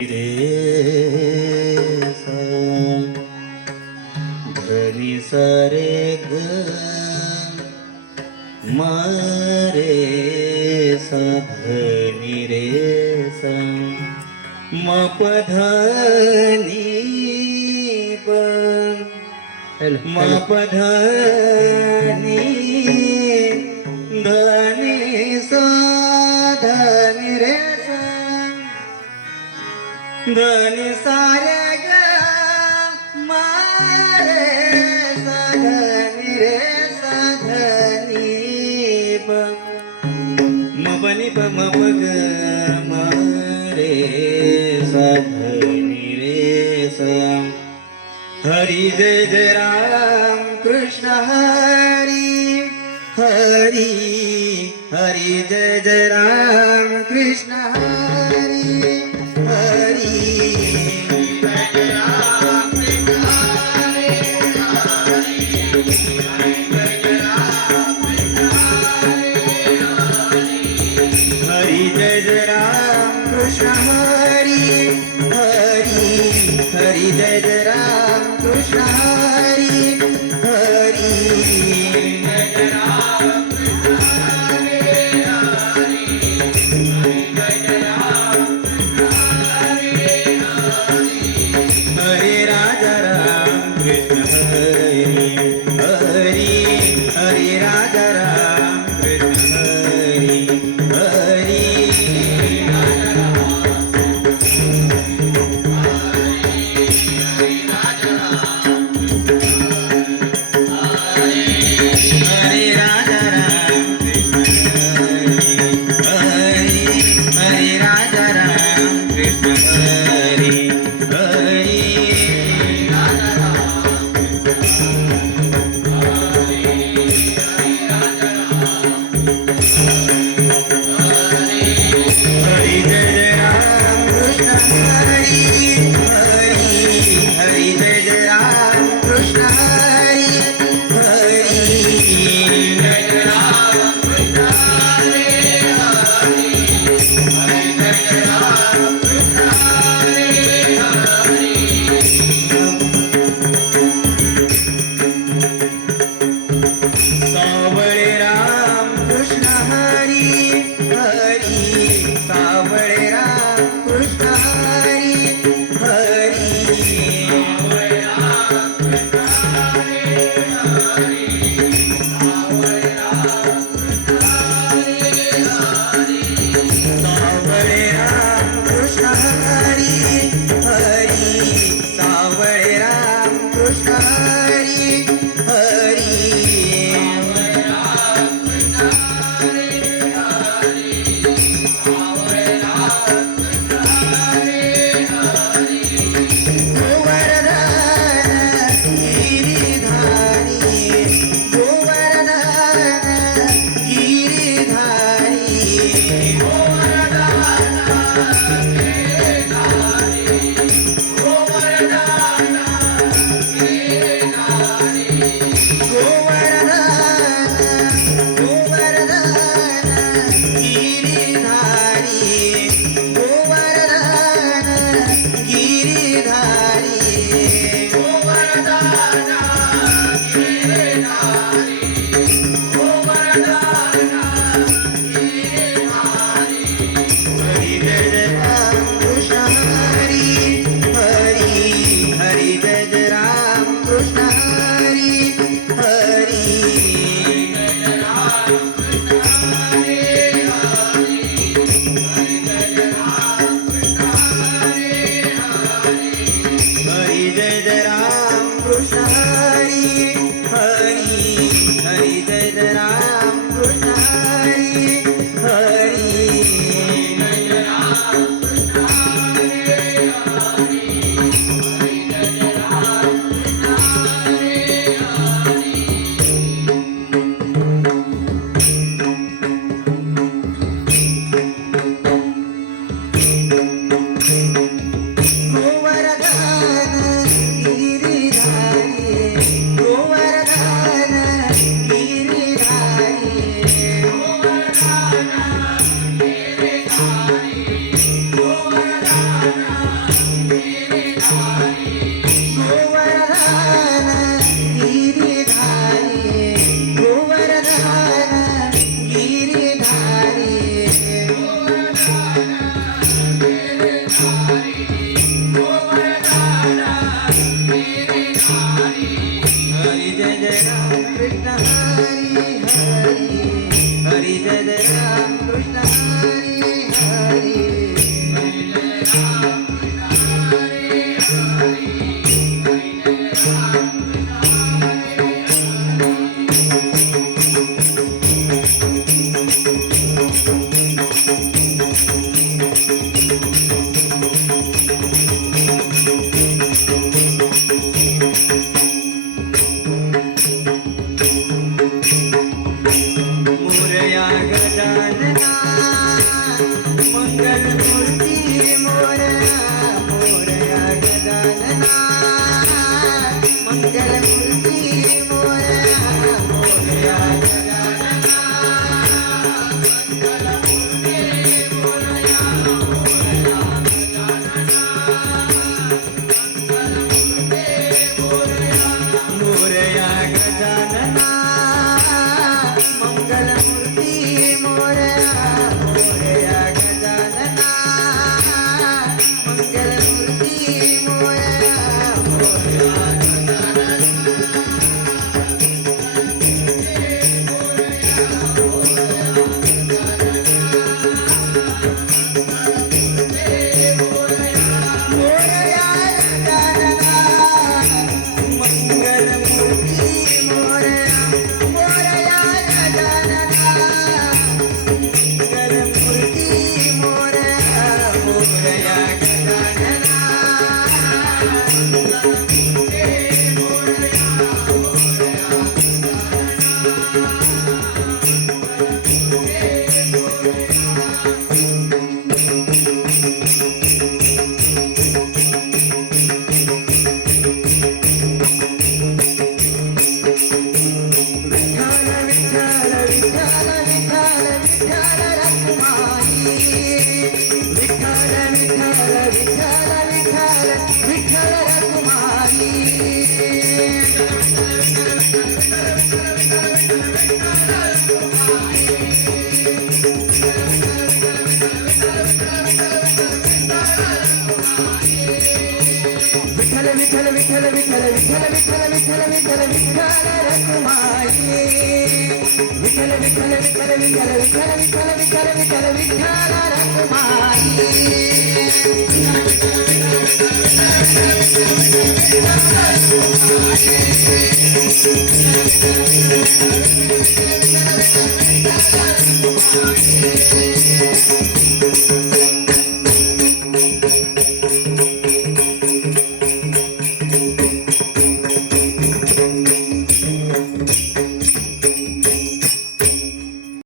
रे सा धनी सारे ग मारे सा धनी रे सा म प धनी प म प धनी धनी सा धनी रे सा धनी सारे ग मारे सा धनी रे सा धनी प म पनी प म प ग मारे सा धनी रे सा हरी जय जय राम कृष्ण हरी हरी हरी जय जय राम कृष्ण हरी हरी हरी जय जय राम कृष्ण हरी हरी हरी जय जय राम कृष्ण हरी हरी जय जय राम हरे राजा राम कृष्ण हरी हरी हरे राजा राम कृष्ण हरी हरी गोवर्धन गिरिधारी गोवर्धन गिरिधारी हरी जय जय राम कृष्ण हरी हरी हरी जय जय राम कृष्ण हरी हरी मोरया गजानना मंगलमूर्ती मोरया मोरया गजानना मंगलमूर्ती मोरया मोरया गजानना मोरया गजानना मंगलमूर्ती मोरया मोरया गजानना मंगलमूर्ती मोरया मोरया मोरया गजानना मंगलमूर्ती मोरया मोरया गजानना मंगलमूर्ती मोरया मोरया गजानना विठ्ठल विठ्ठल विठ्ठल विठ्ठल विठ्ठल रखुमाई विठ्ठल विठ्ठल विठ्ठल विठ्ठल विठ्ठल रखुमाई विठ्ठल विठ्ठल विठ्ठल विठ्ठल विठ्ठल विठ्ठल विठ्ठल विठ्ठल विठ्ठल रखुमाई विठ्ठल विठ्ठल विठ्ठल विठ्ठल विठ्ठल विठ्ठल विठ्ठल विठ्ठल विठ्ठल रखुमाई